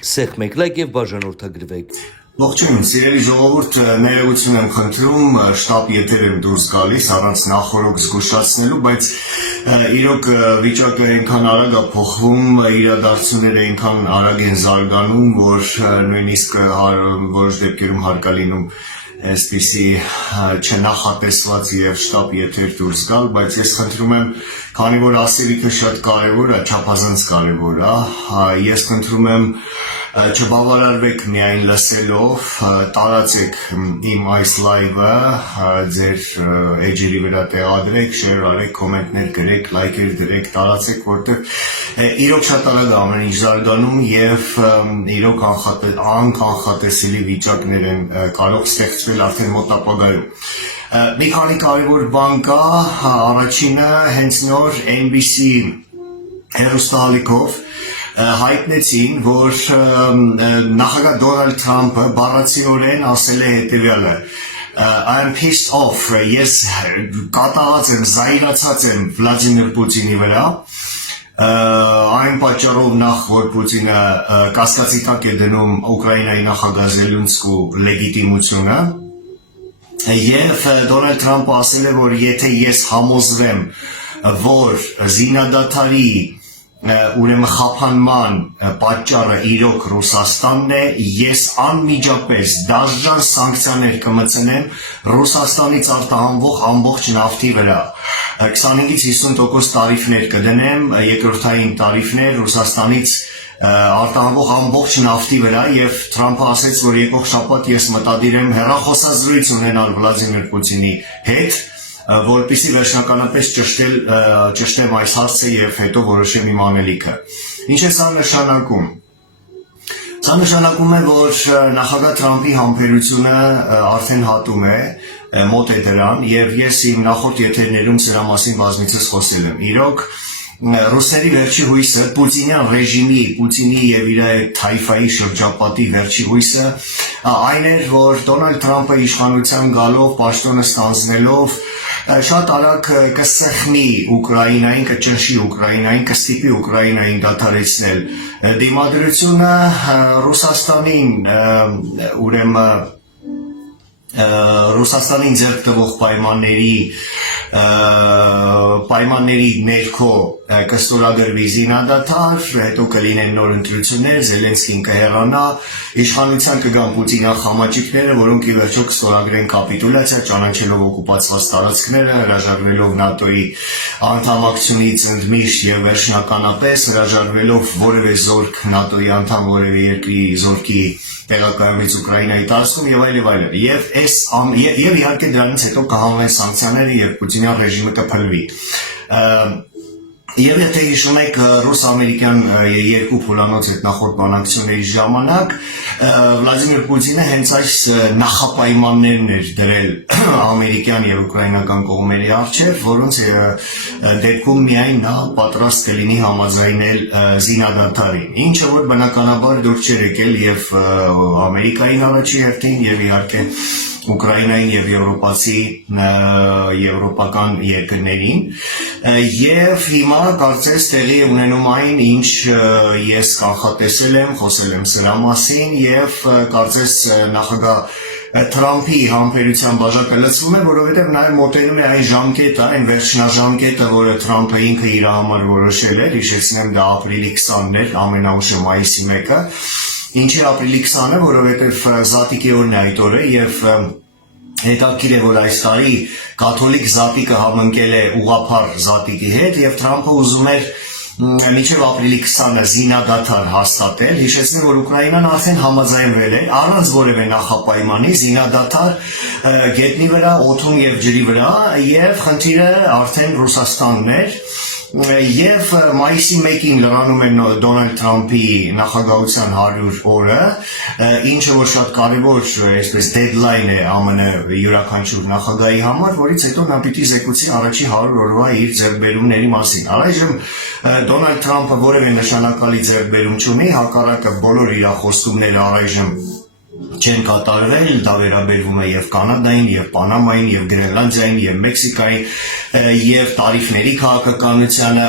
Սեղ մեկլայք եւ բաժանորդագրվեք։ Ողջույն, սիրելի ժողովուրդ, ներողություն եմ խնդրում, շտապ եթեր եմ դուրս գալիս առանց նախորոք զգուշացնելու, բայց իրոք վիճակը այնքան արագ է փոխվում, իրադարձությունները այնքան արագ են զարգանում, որ նույնիսկ որոշ դեպքերում հարկա լինում այսպիսի չնախատեսված եւ շտապ եթեր դուրս գալ, բայց ես խնդրում եմ, քանի որ ասելիքը շատ կարեւոր է, չափազանց կարեւոր է, ես խնդրում եմ չբավարարվեք միայն լսելով, տարածեք իմ այս լայվը, ձեր էջերի վրա տեղադրեք, շեյր արեք, կոմենտներ գրեք, լայքեր դրեք, տարածեք, որտեղ իրոք շատ արագ ամեն ինչ զարգանում եւ իրոք անկանխատեսելի վիճակներ են կարող ստեղծվել արդեն մոտ ապագայում։ Մի քանի կարևոր բան կա, առաջինը հենց նոր NBC հեռուստաալիքով հայտնեցին, որ նախագահ Դոնալդ Թրամփը բառացիորեն ասել է հետևյալը. I am pissed off, ես կատաղած եմ, զայրացած եմ Վլադիմիր Պուտինի վրա, այն պատճառով նախ, որ Պուտինը կասկածի տակ է դնում Ուկրաինայի նախագահ Զելենսկու լեգիտիմությունը, եւ Դոնալդ Թրամփը ասել է, որ եթե ես համոզվեմ, որ զինադադարի ուրեմն խափանման պատճառը իրոք Ռուսաստանն է, ես անմիջապես դաժան սանկցիաներ կմտցնեմ Ռուսաստանից արտահանվող ամբողջ նավթի վրա, 25-ից 50% տարիֆներ կդնեմ, երկրորդային տարիֆներ Ռուսաստանից արտահանվող ամբողջ նավթի վրա եւ Թրամփը ասաց, որ եկող շաբաթ ես մտադիր եմ հեռախոսազրույց ունենալ Վլադիմիր Պուտինի հետ, որպեսզի վերջնականապես ճշտեմ այս հարցը եւ հետո որոշեմ իմ անելիքը։ Ինչ է սա նշանակում։ Սա նշանակում է, որ նախագահ Թրամփի համբերությունը արդեն հատում է, մոտ է դրան եւ ես իմ նախորդ եթերներում սրա մասին բազմիցս խոսել եմ։ Իրոք ռուսների վերջի հույսը, Պուտինյան ռեժիմի, Պուտինի եւ իր թայֆայի շրջապատի վերջի հույսը այն էր, որ Դոնալդ Թրամփը իշխանության գալով, պաշտոնը ստանձնելով շատ արագ կսեղմի Ուկրաինային, կճնշի Ուկրաինային, կստիպի Ուկրաինային դադարեցնել դիմադրությունը Ռուսաստանին, ուրեմն Ռուսաստանին ձեռք տվող պայմանների ներքո կստորագրվի զինադադար, հետո կլինեն նոր ընտրություններ, Զելենսկին կհեռանա, իշխանության կգան Պուտինյան խամաճիկները, որոնք ի վերջո կստորագրեն կապիտուլյացիա, ճանաչելով օկուպացված տարածքները, հրաժարվելով ՆԱՏՕ-ի անդամակցությունից ընդմիշտ եւ վերջնականապես հրաժարվելով որևէ զորք ՆԱՏՕ-ի անդամ որևէ երկրի զորքի տեղակայումից Ուկրաինայի տարածքում եւ այլն եւ իհարկե դրանից հետո կհանվեն սանկցիաները եւ Պուտինյան ռեժիմը կփլվի եւ եթե հիշում եք ռուս-ամերիկյան երկու փուլանոց հետ նախորդ բանակցությունների ժամանակ Վլադիմիր Պուտինը հենց այս նախապայմաններն էր դրել ամերիկյան եւ ուկրաինական կողմերի առջեւ, որոնց դեպքում միայն նա պատրաստ կլինի համաձայնել զինադադարին, ինչը որ բնականաբար դուր չէր եկել եւ Ամերիկային առաջի հերթին եւ իհարկե Ուկրաինային եւ եվրոպական երկրներին եւ հիմա կարծես տեղի է ունենում այն, ինչ ես կանխատեսել եմ, խոսել եմ սրա մասին եւ կարծես նախագահ Թրամփի համբերության բաժակը լցվում է, որովհետեւ նաեւ մոտենում է այն ժամկետը, այն վերջնաժամկետը, որը Թրամփը ինքը իր համար որոշել էր, հիշեցնեմ դա ապրիլի 20-ն էր, ամենաուշը մայիսի 1-ը, ինչի ապրիլի 20-ը, որովհետեւ Զատիկի օրն է այդ օրը եւ հետաքրքիր է, որ այս տարի կաթոլիկ Զատիկը համընկել է ուղղափառ Զատիկի հետ եւ Թրամփը ուզում էր մինչև ապրիլի 20-ը զինադադար հաստատել, հիշեցնեմ, որ Ուկրաինան արդեն համաձայնվել է առանց որևէ նախապայմանի զինադադար գետնի վրա, օդում եւ ջրի վրա եւ խնդիրը արդեն Ռուսաստանն էր եւ մայիսի 1-ին լրանում է Դոնալդ Թրամփի նախագահության 100 օրը, ինչը որ շատ կարեւոր այսպես դեդլայն է ԱՄՆ յուրաքանչյուր նախագահի համար, որից հետո նա պիտի զեկուցի առաջի 100 օրվա իր ձեռքբերումների մասին։ Առայժմ Դոնալդ Թրամփը որևէ նշանակալի ձեռքբերում չունի, հակառակը բոլոր իր խոստումները առայժմ չեն կատարվել, դա վերաբերվում է եւ Կանադային, եւ Պանամային, եւ Գրենլանդիային, եւ Մեքսիկային, եւ տարիֆների քաղաքականությանը,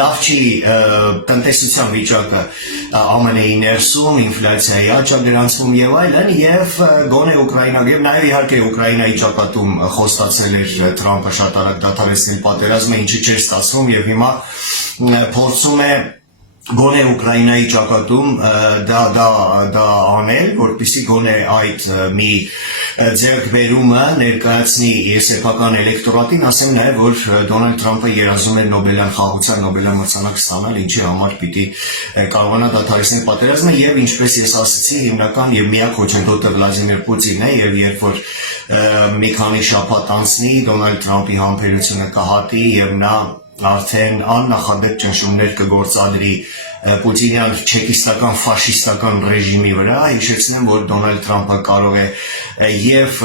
լավ չի տնտեսության վիճակը ԱՄՆ-ի ներսում, ինֆլյացիայի աճ է գրանցվում եւ այլն, եւ գոնե Ուկրաինա եւ նաեւ իհարկե Ուկրաինայի ճակատում խոստացել էր Թրամփը շատ արագ դադարեցնել պատերազմը, ինչը չէր ստացվում եւ հիմա փորձում է գոնե Ուկրաինայի ճակատում դա անել, որպեսզի գոնե այդ մի ձեռքբերումը ներկայացնի սեփական էլեկտորատին, ասեմ նաև, որ Դոնալդ Թրամփը երազում էր Նոբելյան խաղաղության Նոբելյան մրցանակ ստանալ, ինչի համար պիտի կարողանա դադարեցնել պատերազմը եւ ինչպես ես ասացի, հիմնական եւ միակ խոչընդոտը Վլադիմիր Պուտինն է եւ երբ որ մի քանի շաբաթ անցնի Դոնալդ Թրամփի համբերությունը կհատի եւ նա արդեն աննախադեպ ճնշումներ կգործադրի Պուտինյան չեկիստական ֆաշիստական ռեժիմի վրա, հիշեցնեմ, որ Դոնալդ Թրամփը կարող է եւ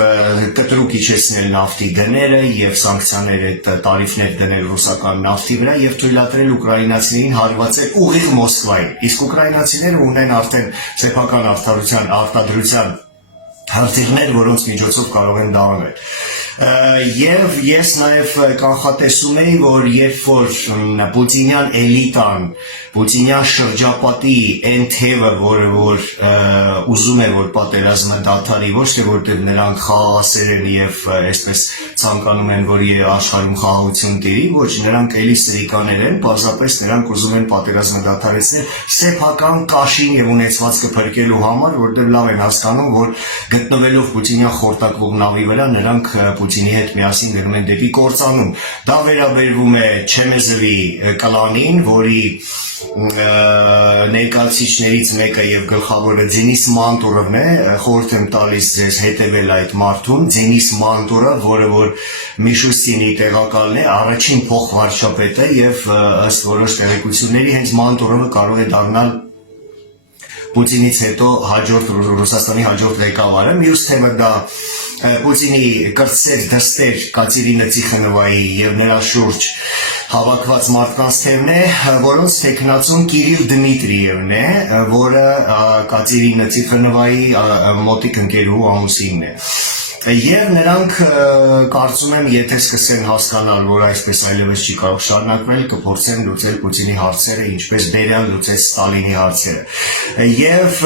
կտրուկ իջեցնել նավթի գները եւ սանկցիաներ տարիֆներ դնել ռուսական նավթի վրա եւ թույլատրել ուկրաինացիներին հարվածել ուղիղ Մոսկվային, իսկ ուկրաինացիները ունեն արդեն սեփական արտադրության հարցերներ, որոնց միջոցով կարող են դա անել։ Եվ ես նաև կանխատեսում էի, որ երբ որ պուտինյան էլիտան, պուտինյան շրջապատի այն թևը, որը որ ուզում է, որ պատերազմը դադարի, ոչ թե որտեղ նրանք խաղաղասեր են եւ այսպես ցանկանում են, որ աշխարհում խաղաղություն տիրի, ոչ, նրանք էլի սրիկաներ են, պարզապես նրանք ուզում են պատերազմը դադարեցնել սեփական կաշին եւ ունեցվածքը փրկելու համար, որտեղ լավ են հասկանում, որ գտնվելով Պուտինյան խորտակվող նավի վրա նրանք Պուտինի հետ միասին գնում են դեպի կործանում։ Դա վերաբերվում է Չեմեզովի կլանին, որի ներկայացուցիչներից մեկը եւ գլխավորը Դենիս Մանտուրովն է, խորհուրդ եմ տալիս ձեզ հետևել այդ մարդուն, Դենիս Մանտուրը, որը որ Միշուստինի տեղակալն է, առաջին փոխվարչապետը եւ ըստ որոշ տեղեկությունների հենց Մանտուրովը կարող է դառնալ Պուտինից հետո Ռուսաստանի հաջորդ ղեկավարը, մյուս թեմը դա Պուտինի կրտսեր դստեր Կատերինա Տիխանովայի եւ նրա շուրջ հավաքված մարդկանց թևն է, որոնց տեխնացուն Կիրիլ Դմիտրիևն է, որը Կատերինա Տիխանովայի մոտիկ ընկերուհու ամուսինն է։ Եվ նրանք կարծում եմ, եթե սկսեն հասկանալ, որ այսպես այլևս չի կարող շարունակվել, կփորձեն լուծել Պուտինի հարցերը, ինչպես Բերյան լուծեց Ստալինի հարցերը։ Եվ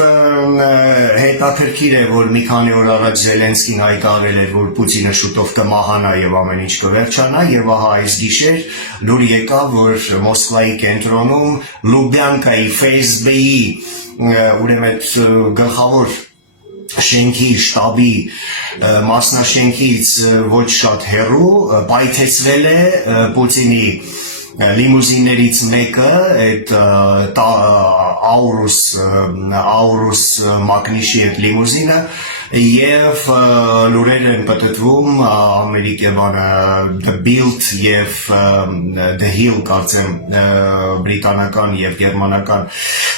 հետաքրքիր է, որ մի քանի օր առաջ Զելենսկին հայտարարել էր, որ Պուտինը շուտով կմահանա եւ ամեն ինչ կվերջանա, եւ ահա այս գիշեր լուր եկավ, որ Մոսկվայի կենտրոնում Լուբյանկայի ՖՍԲ-ի ուրեմն գլխավոր շենքի շտաբի մասնաշենքից ոչ շատ հեռու պայթեցվել է Պուտինի լիմուզիններից մեկը, այդ Aurus Magnishի այդ լիմուզինը, եւ լուրեր են պատտվում ամերիկյան The Bild եւ The Hill կարծեմ բրիտանական եւ գերմանական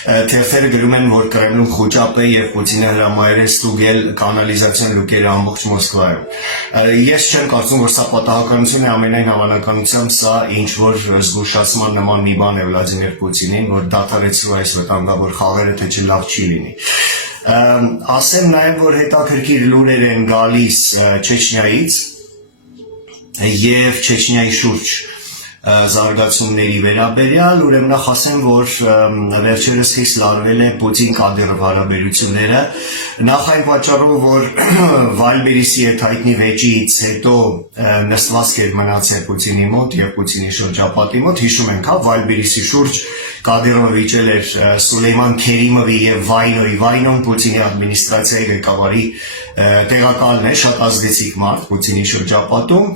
թերթերը գրում են, որ Կրեմլում խոճապ է եւ Պուտինը հրամայել է ստուգել կանալիզացիոն լուկերը ամբողջ Մոսկվայում։ Ես չեմ կարծում, որ սա պատահականություն է, ամենայն հավանականությամբ սա ինչ որ զգուշացման նման մի բան է Վլադիմիր Պուտինին, որ դադարեցրու այս վտանգավոր խաղերը, թե չէ լավ չի լինի։ Ասեմ նաև, որ հետաքրքիր լուրեր են գալիս Չեչնիայից եւ Չեչնիայի շուրջ զարգացումների վերաբերյալ, ուրեմն նախ ասեմ, որ վերջերս խիստ լարվել է Պուտին-Կադիրով հարաբերությունները, նախ այն պատճառով, որ Վալբերիսի հետ հայտնի վեճից հետո նստվածք էր մնացել Պուտինի մոտ եւ Պուտինի շրջապատի մոտ, հիշում ենք, հա, Վալբերիսի շուրջ Կադիրովը վիճել էր Սուլեյման Քերիմովի եւ Վայնոն Պուտինի ադմինիստրացիայի ղեկավարի տեղակալն է, շատ ազդեցիկ մարդ Պուտինի շրջապատում,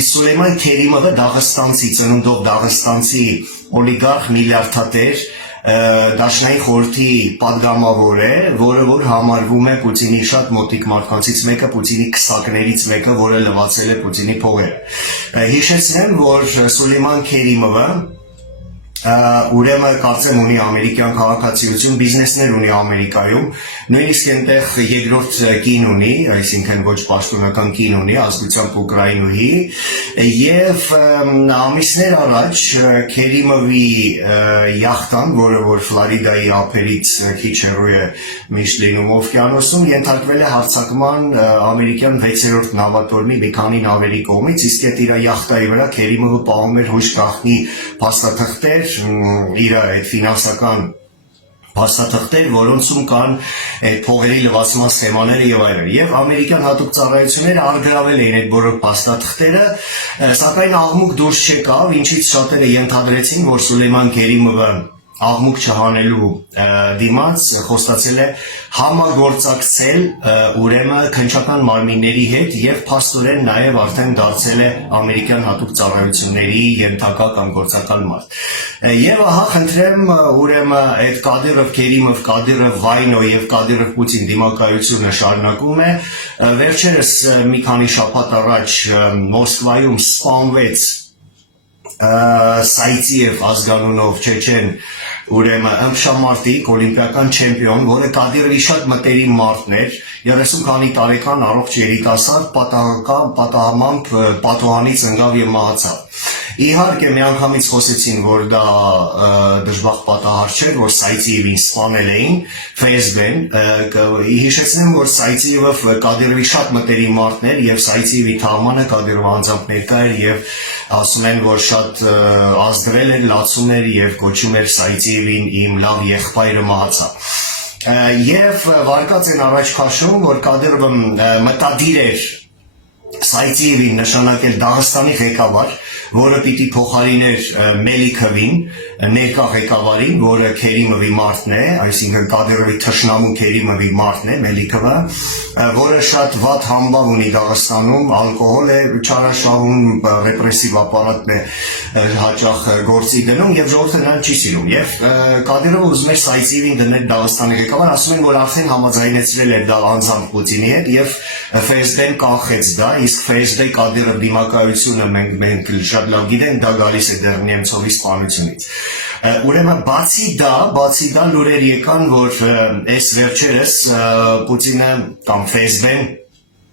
իսկ Սուլեյման Քերիմովը Դաղստանցի ծնունդով Դաղստանցի օլիգարխ միլիարդատեր Դաշնային խորհրդի падգամավոր է, որը որ համարվում է Պուտինի շատ մոտիկ մարդկանցից մեկը, Պուտինի քսակներից մեկը, որը լվացել է Պուտինի փողերը։ Հիշեցնեմ, որ Սուլեյման Քերիմովը ուրեմն կարծեմ ունի ամերիկյան քաղաքացիություն, բիզնեսներ ունի Ամերիկայում, նույնիսկ այնտեղ երկրորդ կին ունի, այսինքն ոչ պաշտոնական կին ունի, ազգությամբ ուկրաինուհի, եւ ամիսներ առաջ Քերիմովի յախտան, որը որ Ֆլորիդայի ափերից քիչ հեռու է միշտ լինում օվկիանոսում, ենթարկվել է հարձակման ամերիկյան 6-րդ նավատորմի մի քանի նավերի կողմից, իսկ այդ իր յախտայի վրա Քերիմովը պահում էր հույժ գաղտնի փաստաթղթեր իր այդ ֆինանսական փաստաթղթեր, որոնցում կան այդ փողերի լվացման սխեմաները եւ այլն։ Եվ ամերիկյան հատուկ ծառայությունները արգրավել էին այդ բոլոր փաստաթղթերը, սակայն աղմուկ դուրս չեկավ, ինչից շատերը ենթադրեցին, որ Սուլեյման Քերիմովը աղմուկ չհանելու դիմաց խոստացել է համագործակցել ուրեմն քննչական մարմինների հետ եւ փաստորեն նաեւ արդեն դարձել է ամերիկյան հատուկ ծառայությունների ենթակա կամ գործակալ մարդ։ Եվ ահա խնդրեմ ուրեմն այդ Կադիրով Վայնո եւ Կադիրով Պուտին դիմակայությունը շարունակում է։ Վերջերս մի քանի շաբաթ առաջ Մոսկվայում սպանվեց Սայցիև ազգանունով չեչեն ուրեմն ըմբշամարտիկ օլիմպիական չեմպիոն, որը Կադիրովի շատ մտերիմ մարդն էր, 30 քանի տարեկան առողջ երիտասարդ պատահամամբ պատուհանից ընկավ եւ մահացավ։ Իհարկե միանգամից խոսեցին, որ դա դժբախտ պատահար չէ, որ Սայցիևին սպանել էին ՖՍԲ-ն, հիշեցնեմ, որ Սայցիևը Կադիրովի շատ մտերիմ մարդն էր եւ Սայցիևի թաղմանը Կադիրովը անձամբ ներկա էր եւ ասում են, որ շատ ազդրել էր, լացում էր եւ կոչում էր Սայցիևին իմ լավ եղբայրը մահացավ։ Եվ վարկած են առաջ քաշում, որ Կադիրովը մտադիր էր Սայցիևին նշանակել Դաղստանի ղեկավար, որը պիտի փոխարիներ Մելիքովին, ներկա ղեկավարին, որը Քերիմովի մարդն է, այսինքն Կադիրովի թշնամու Քերիմովի մարդն է, Մելիքովը, որը շատ վատ համբավ ունի Դաղստանում, ալկոհոլ է չարաշահում, ռեպրեսիվ ապարատն է հաճախ գործի դնում եւ ժողովուրդը նրան չի սիրում։ Եվ Կադիրովը ուզում էր Սայցիևին դնել Դաղստանի ղեկավար, ասում են, որ արդեն համաձայնեցրել էր դա անձամբ Պուտինի հետ եւ ՖՍԲ-ն կանխեց դա, իսկ ՖՍԲ Կադիրով դիմակայությունը մենք շատ լավ գիտենք, դա գալիս է դեռ Նեմցովի սպանությունից։ Ուրեմն բացի դա լուրեր եկան, որ այս վերջերս Պուտինը կամ ՖՍԲ-ն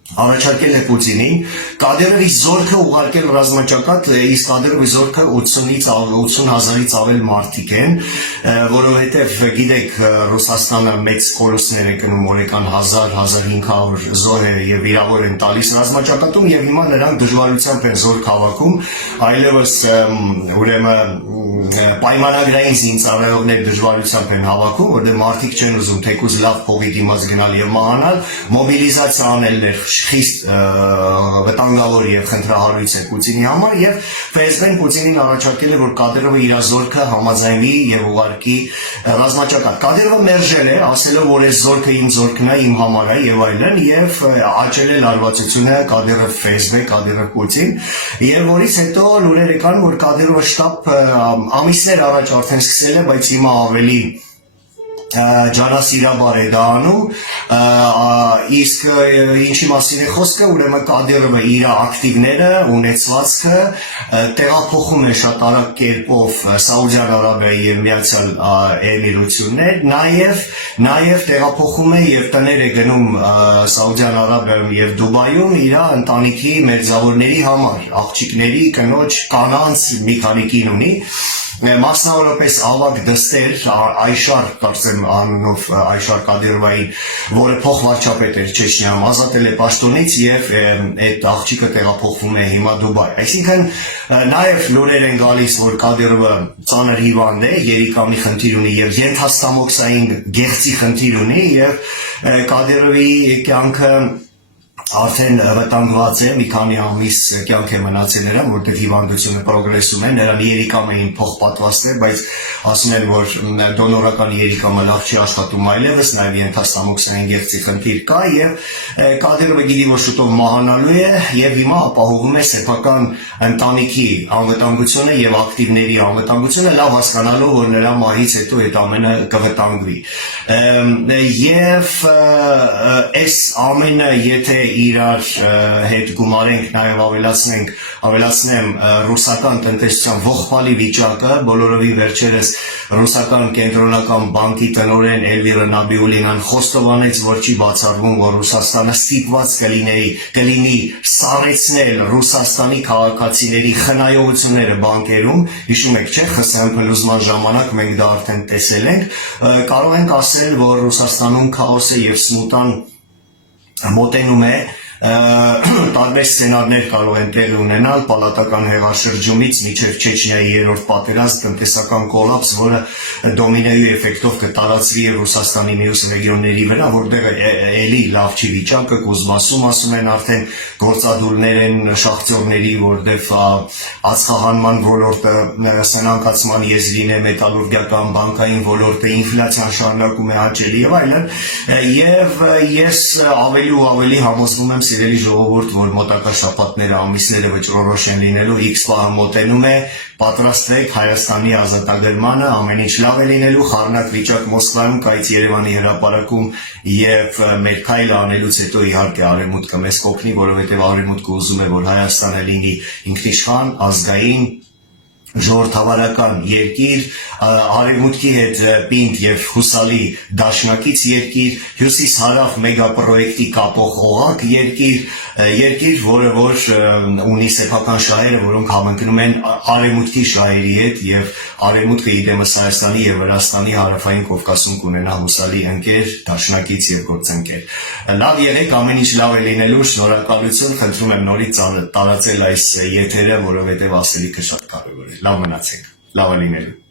առաջարկել է Պուտինին Կադիրովի զորքը ուղարկել ռազմաճակատ, իսկ Կադիրովի զորքը 80,000-ից ավել մարդիկ են, որովհետև գիտեք Ռուսաստանը մեծ կորուստներ է կնում օրական 1000-1500 զոհեր եւ վիրավոր են տալիս ռազմաճակատում եւ հիմա նրանք դժվարությամբ են զորք հավաքում, այլևս ուրեմն պայմանագրային զինծառայողներ դժվարությամբ են հավաքում, որտեղ մարդիկ չեն ուզում թեկուզ լավ փողի դիմաց գնալ եւ մահանալ, մոբիլիզացիա անելներ խիստ վտանգավոր եւ խնդրահարույց է Պուտինի համար եւ ՖՍԲ-ն Պուտինին առաջարկել է, որ Կադիրովը իր զորքը համաձայնի եւ ուղարկի ռազմաճակատ։ Կադիրովը մերժել է, ասելով, որ այս զորքը իմ զորքն է, իմ համար է եւ այլն եւ աճել է լարվածությունը Կադիրով ՖՍԲ, Կադիրով Պուտին եւ որից հետո լուրեր եկան, որ Կադիրովը շտապ ամիսներ առաջ արդեն սկսել է, բայց հիմա ավելի ջանասիրաբար է դա անում, իսկ ինչի մասին է խոսքը, ուրեմն Կադիրովը իր ակտիվները, ունեցվածքը տեղափոխում է շատ արագ կերպով Սաուդյան Արաբիայի եւ Միացյալ Էմիրություններ, նաեւ տեղափոխում է եւ տներ է գնում Սաուդյան Արաբիայում եւ Դուբայում իր ընտանիքի մերձավորների համար, աղջիկների, կնոջ, կանանց մի քանի կին ունի, մասնավորապես ավագ դստեր Այշար, կարծեմ անունով Այշար Կադիրովային, որը փոխվարչապետ էր Չեչնիայում, ազատել է պաշտոնից եւ այդ աղջիկը տեղափոխվում է հիմա Դուբայ։ Այսինքն նաեւ լուրեր են գալիս, որ Կադիրովը ծանր հիվանդ է, երիկամի խնդիր ունի եւ ենթաստամոքսային գեղձի խնդիր ունի եւ Կադիրովի կյանքը արդեն վտանգված է, մի քանի ամիս կյանք է մնացել նրան, որտեղ հիվանդությունը պրոգրեսում է, նրան երիկամ էին փոխպատվաստներ, բայց ասում են, որ դոնորական երիկամը լավ չի աշխատում այլևս, նաև ենթաստամոքսային գեղձի խնդիր կա եւ Կադիրովը գիտի, որ շուտով մահանալու է եւ հիմա ապահովում է սեփական ընտանիքի անվտանգությունը եւ ակտիվների անվտանգությունը, լավ հասկանալով, որ նրա մահից հետո այդ ամենը կվտանգվի։ Եվ այս ամենը եթե իրար հետ գումարենք, նաև ավելացնեմ ռուսական տնտեսության ողբալի վիճակը, բոլորովին վերջերս ռուսական կենտրոնական բանկի տնօրեն Էլվիրա Նաբիուլինան խոստովանեց, որ չի բացառվում, որ Ռուսաստանը ստիպված կլինի սառեցնել Ռուսաստանի քաղաքացիների խնայողությունները բանկերում, հիշում եք, չէ՞, ԽՍՀՄ փլուզման ժամանակ մենք դա արդեն տեսել ենք, կարող ենք ասել, որ Ռուսաստանում քաոսը եւ սմուտան մոտենում է, տարբեր սցենարներ կարող են տեղի ունենալ պալատական հեղաշրջումից մինչև Չեչնիայի երրորդ պատերազմ, տնտեսական կոլապս, որը դոմինոյի էֆեկտով կտարածվի Ռուսաստանի մյուս ռեգիոնների վրա, որտեղ էլի լավ չի վիճակը, Կուզմասում ասում են արդեն գործադուլներ են շախտյորների, որտեղ ածխահանման ոլորտը սնանկացման եզրին է, մետալուրգիական, բանկային ոլորտը, ինֆլյացիան շարունակում է աճել եւ այլն, եւ ես ավելի ու ավելի համոզվում եմ սիրելի ժողովուրդ, որ մոտակա շաբաթները, ամիսները վճռորոշ են լինելու, X պահը մոտենում է, պատրաստվեք Հայաստանի ազատագրմանը, ամեն ինչ լավ է լինելու, խառնակ վիճակ Մոսկվայում, կայց Երևանի հրապարակում եւ մեր քայլը անելուց հետո իհարկե Արևմուտքը մեզ կօգնի, որովհետեւ Արևմուտքը ուզում է, որ Հայաստանը լինի ինքնիշխան, ազգային, ժողովրդավարական երկիր, Արևմուտքի հետ պինդ եւ հուսալի դաշնակից երկիր, հյուսիս-հարավ մեգապրոյեկտի կապող օղակ երկիր, որը որ ունի սեփական շահերը, որոնք համընկնում են Արևմուտքի շահերի հետ եւ Արևմուտքը իդեմս Հայաստանի եւ Վրաստանի հարավային Կովկասում կունենա հուսալի ընկեր, դաշնակից եւ գործընկեր։ Լավ եղեք, ամեն ինչ լավ է լինելու, շնորհակալություն, խնդրում եմ նորից տարածել այս եթերը, որովհետեւ ասելիքը շատ կարեւոր է։ Լավ մնացեք, լավ է լինելու։